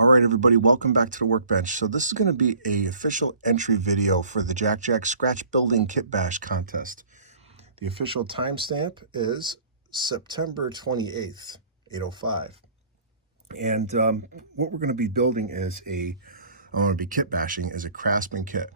All right, everybody, welcome back to the workbench. So this is going to be a official entry video for the Jack Scratch Building Kit Bash contest. The official timestamp is September 28th, 8:05. And what we're going to be building is I'm going to be kit bashing is a Craftsman kit.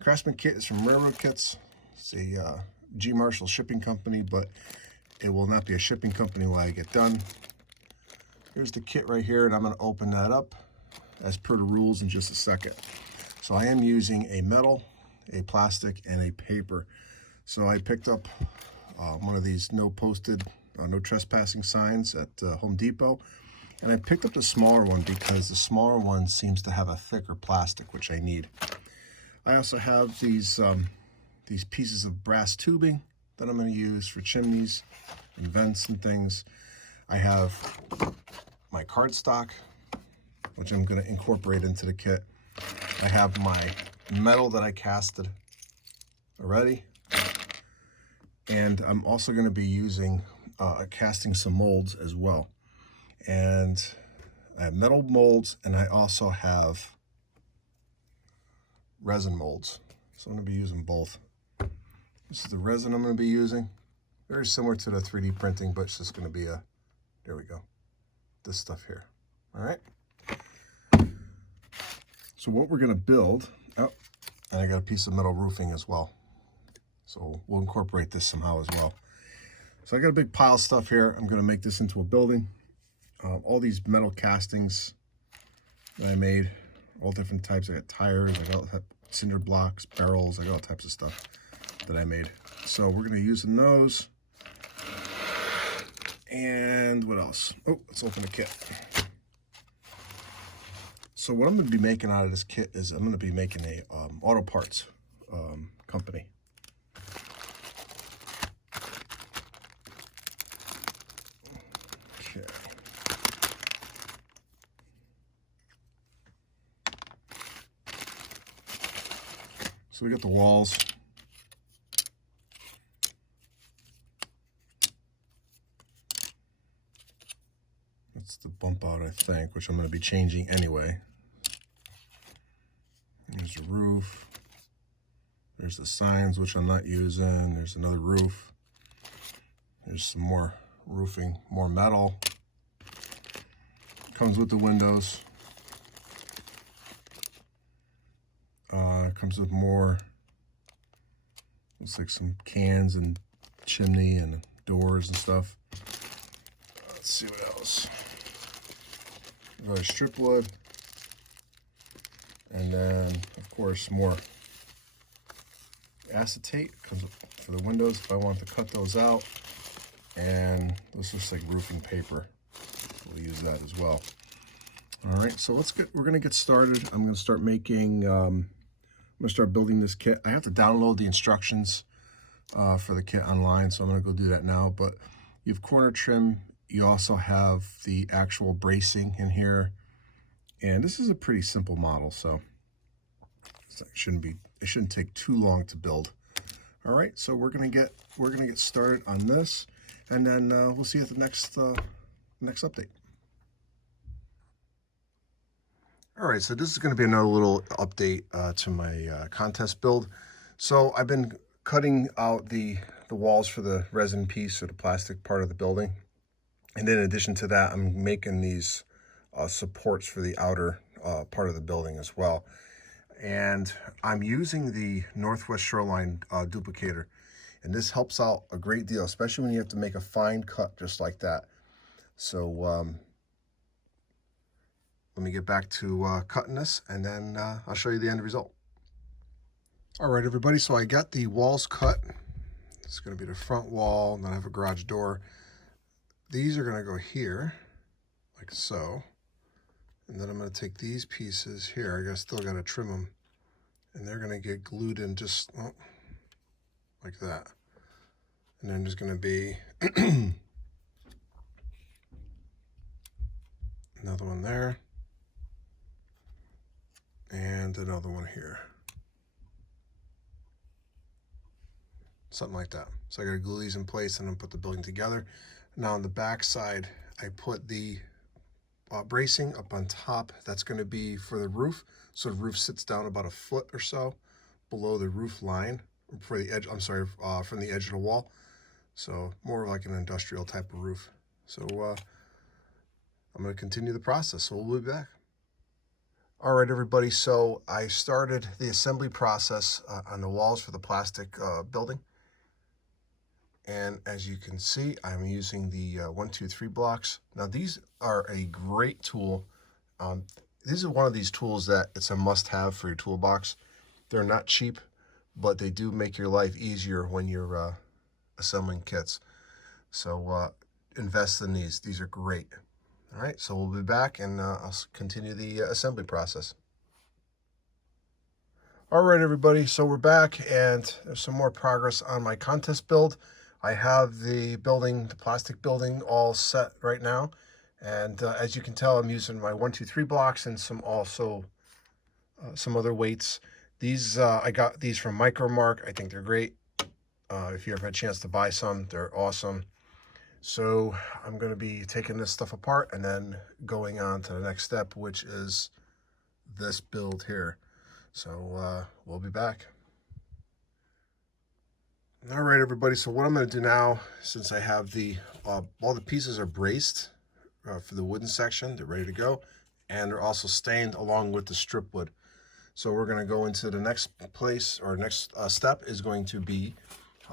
Craftsman kit is from Railroad Kits. It's a G. Marshall shipping company, but it will not be a shipping company while I get done. Here's the kit right here, and I'm going to open that up as per the rules in just a second. So I am using a metal, a plastic, and a paper. So I picked up one of these no trespassing signs at Home Depot, and I picked up the smaller one because the smaller one seems to have a thicker plastic, which I need. I also have these pieces of brass tubing that I'm going to use for chimneys and vents and things. I have my cardstock, which I'm going to incorporate into the kit. I have my metal that I casted already, and I'm also going to be using casting some molds as well. And I have metal molds, and I also have resin molds, so I'm going to be using both. This is the resin I'm going to be using, very similar to the 3D printing, but it's just going to be there we go, this stuff here. All right, so what we're going to build, and I got a piece of metal roofing as well, so we'll incorporate this somehow as well. So I got a big pile of stuff here. I'm going to make this into a building. All these metal castings that I made, all different types. I got tires, I got cinder blocks, barrels, I got all types of stuff that I made. So we're going to use those. And what else? Oh, let's open the kit. So what I'm going to be making out of this kit is I'm going to be making a auto parts company. Okay. So we got the walls. That's the bump out, I think, which I'm going to be changing anyway. There's the roof. There's the signs, which I'm not using. There's another roof. There's some more roofing, more metal. Comes with the windows. Comes with more, looks like some cans and chimney and doors and stuff. Let's see what else. Another strip wood. And then, of course, more acetate comes for the windows if I want to cut those out. And this looks like roofing paper. We'll use that as well. All right, so we're gonna get started. I'm gonna start making, I'm gonna start building this kit. I have to download the instructions for the kit online, so I'm gonna go do that now. But you have corner trim. You also have the actual bracing in here. And this is a pretty simple model, so it shouldn't take too long to build. All right, so we're gonna get started on this, and then we'll see you at the next update. All right, so this is going to be another little update to my contest build. So I've been cutting out the walls for the resin piece or the plastic part of the building, and then in addition to that, I'm making these supports for the outer part of the building as well. And I'm using the Northwest Shoreline duplicator, and this helps out a great deal, especially when you have to make a fine cut just like that. So let me get back to cutting this, and then I'll show you the end result. All right, everybody, so I got the walls cut. It's going to be the front wall, and then I have a garage door. These are going to go here, like so. And then I'm going to take these pieces here. I still got to trim them. And they're going to get glued in just like that. And then there's going to be another one there. And another one here. Something like that. So I got to glue these in place and then put the building together. Now on the back side, I put the bracing up on top. That's going to be for the roof. So the roof sits down about a foot or so below the roof line, for the edge, from the edge of the wall. So more like an industrial type of roof. So I'm going to continue the process. So we'll be back. All right, everybody. So I started the assembly process on the walls for the plastic building. And as you can see, I'm using the 1, 2, 3 blocks. Now, these are a great tool. This is one of these tools that it's a must-have for your toolbox. They're not cheap, but they do make your life easier when you're assembling kits. So invest in these. These are great. All right, so we'll be back, and I'll continue the assembly process. All right, everybody, so we're back, and there's some more progress on my contest build. I have the building, the plastic building, all set right now. And as you can tell, I'm using my 1, 2, 3 blocks and some other weights. These I got these from Micromark. I think they're great. If you ever had a chance to buy some, they're awesome. So I'm going to be taking this stuff apart and then going on to the next step, which is this build here. So we'll be back. All right, everybody. So what I'm going to do now, since I have the all the pieces are braced for the wooden section, they're ready to go, and they're also stained along with the strip wood. So we're going to go into the next place, or next step is going to be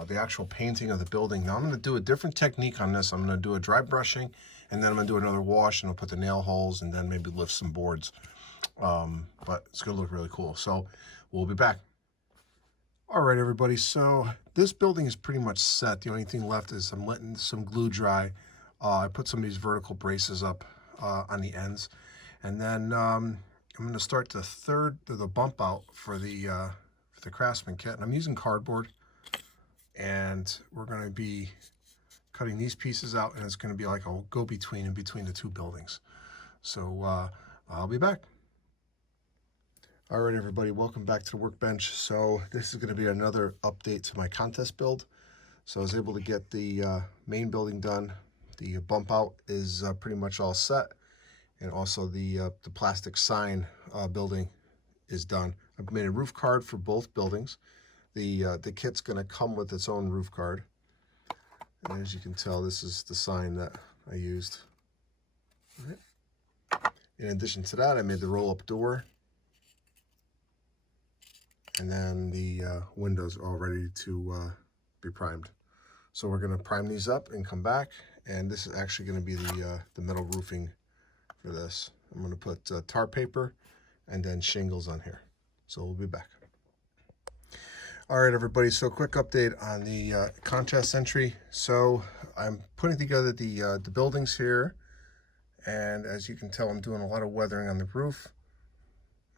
the actual painting of the building. Now I'm going to do a different technique on this. I'm going to do a dry brushing, and then I'm going to do another wash, and I'll put the nail holes, and then maybe lift some boards. But it's going to look really cool. So we'll be back. All right, everybody, so this building is pretty much set. The only thing left is I'm letting some glue dry. I put some of these vertical braces up on the ends. And then I'm going to start the bump out for the Craftsman kit. And I'm using cardboard. And we're going to be cutting these pieces out, and it's going to be like a go-between in between the two buildings. So I'll be back. All right, everybody, welcome back to the workbench. So this is going to be another update to my contest build. So I was able to get the main building done. The bump out is pretty much all set. And also the plastic sign building is done. I've made a roof card for both buildings. The kit's going to come with its own roof card. And as you can tell, this is the sign that I used. All right. In addition to that, I made the roll-up door. And then the windows are all ready to be primed. So we're going to prime these up and come back. And this is actually going to be the metal roofing for this. I'm going to put tar paper and then shingles on here. So we'll be back. All right, everybody. So quick update on the contest entry. So I'm putting together the buildings here. And as you can tell, I'm doing a lot of weathering on the roof.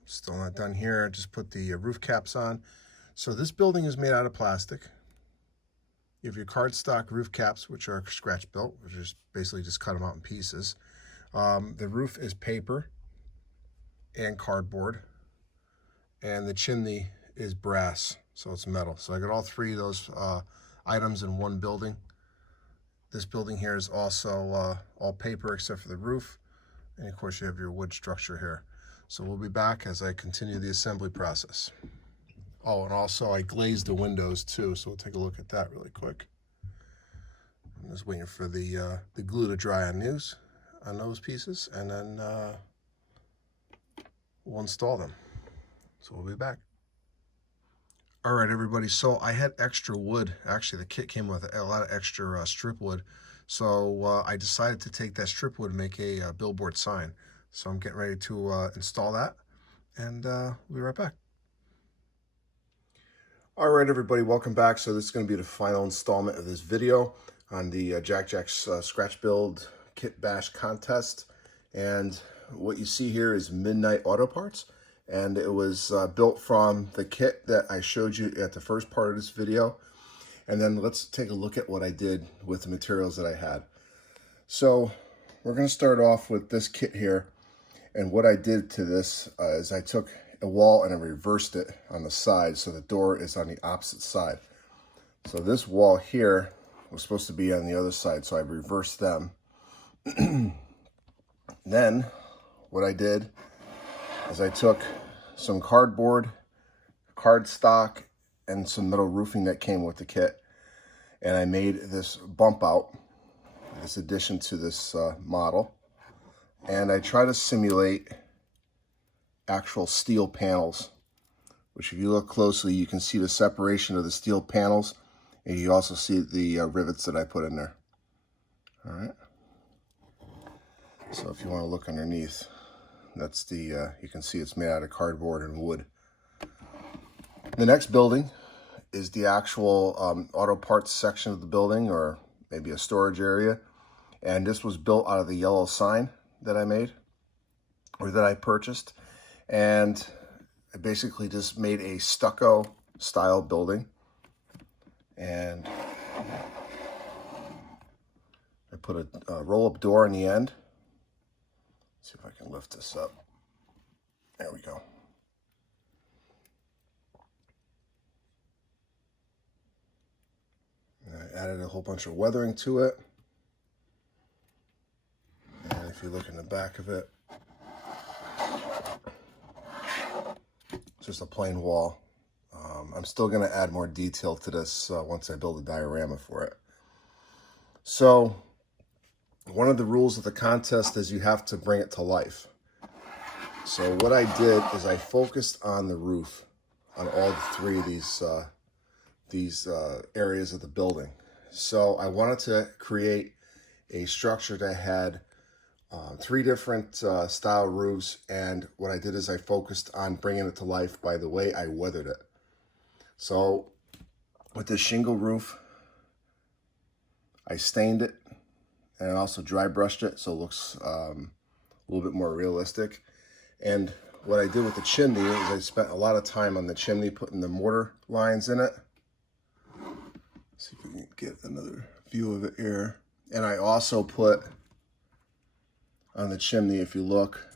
Still not done here. Just put the roof caps on. So this building is made out of plastic. You have your cardstock roof caps, which are scratch built, which is basically just cut them out in pieces. The roof is paper and cardboard, and the chimney is brass, so it's metal. So I got all three of those items in one building. This building here is also all paper except for the roof, and of course you have your wood structure here. So we'll be back as I continue the assembly process. Oh, and also I glazed the windows too, so we'll take a look at that really quick. I'm just waiting for the glue to dry on those pieces, and then we'll install them. So we'll be back. All right, everybody. So I had extra wood. Actually, the kit came with a lot of extra strip wood. So I decided to take that strip wood and make a billboard sign. So I'm getting ready to install that, and we'll be right back. All right, everybody, welcome back. So this is going to be the final installment of this video on the Jack Jack's Scratch Build Kit Bash contest. And what you see here is Midnight Auto Parts, and it was built from the kit that I showed you at the first part of this video. And then let's take a look at what I did with the materials that I had. So we're going to start off with this kit here. And what I did to this is I took a wall and I reversed it on the side, so the door is on the opposite side. So this wall here was supposed to be on the other side, so I reversed them. And Then what I did is I took some cardboard, cardstock, and some metal roofing that came with the kit, and I made this bump out, this addition to this model, and I try to simulate actual steel panels, which if you look closely, you can see the separation of the steel panels, and you also see the rivets that I put in there. All right. So if you want to look underneath, that's the, you can see it's made out of cardboard and wood. The next building is the actual auto parts section of the building, or maybe a storage area. And this was built out of the yellow sign that I made, or that I purchased. And I basically just made a stucco style building. And I put a roll-up door in the end. Let's see if I can lift this up. There we go. And I added a whole bunch of weathering to it. And if you look in the back of it, it's just a plain wall. I'm still going to add more detail to this once I build a diorama for it. So one of the rules of the contest is you have to bring it to life. So what I did is I focused on the roof on all three of these areas of the building. So I wanted to create a structure that had three different style roofs, and what I did is I focused on bringing it to life by the way I weathered it. So with this shingle roof, I stained it, and I also dry brushed it so it looks a little bit more realistic. And what I did with the chimney is I spent a lot of time on the chimney putting the mortar lines in it. Let's see if we can get another view of it here. And I also put on the chimney, if you look,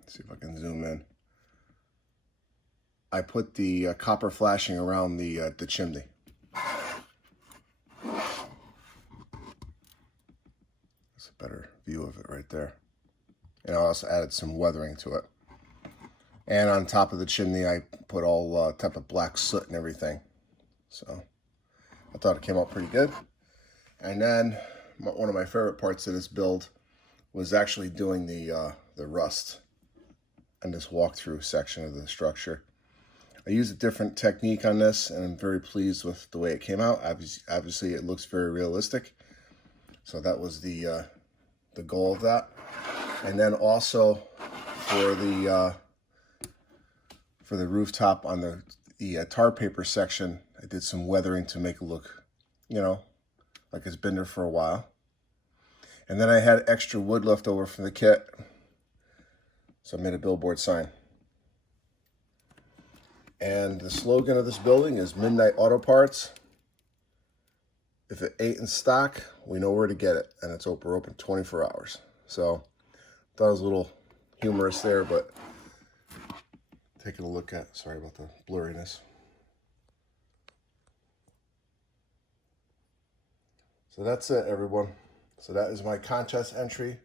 let's see if I can zoom in, I put the copper flashing around the chimney. That's a better view of it right there. And I also added some weathering to it. And on top of the chimney, I put all type of black soot and everything. So I thought it came out pretty good. And then one of my favorite parts of this build was actually doing the rust and this walkthrough section of the structure. I used a different technique on this, and I'm very pleased with the way it came out. Obviously, it looks very realistic. So that was the goal of that. And then also for the rooftop on the tar paper section, I did some weathering to make it look, you know, like it's been there for a while. And then I had extra wood left over from the kit, so I made a billboard sign. And the slogan of this building is Midnight Auto Parts. If it ain't in stock, we know where to get it, and we're open 24 hours. So I thought it was a little humorous there, but taking a look at, sorry about the blurriness. So that's it, everyone. So that is my contest entry.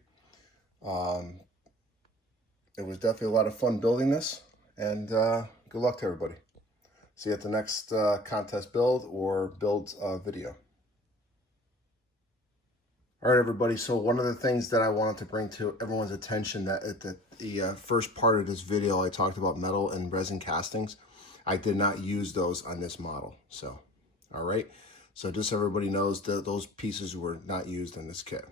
It was definitely a lot of fun building this, and good luck to everybody. See you at the next contest build or build video. All right, everybody. So one of the things that I wanted to bring to everyone's attention, that at the first part of this video, I talked about metal and resin castings. I did not use those on this model. So, all right. So just so everybody knows that those pieces were not used in this kit.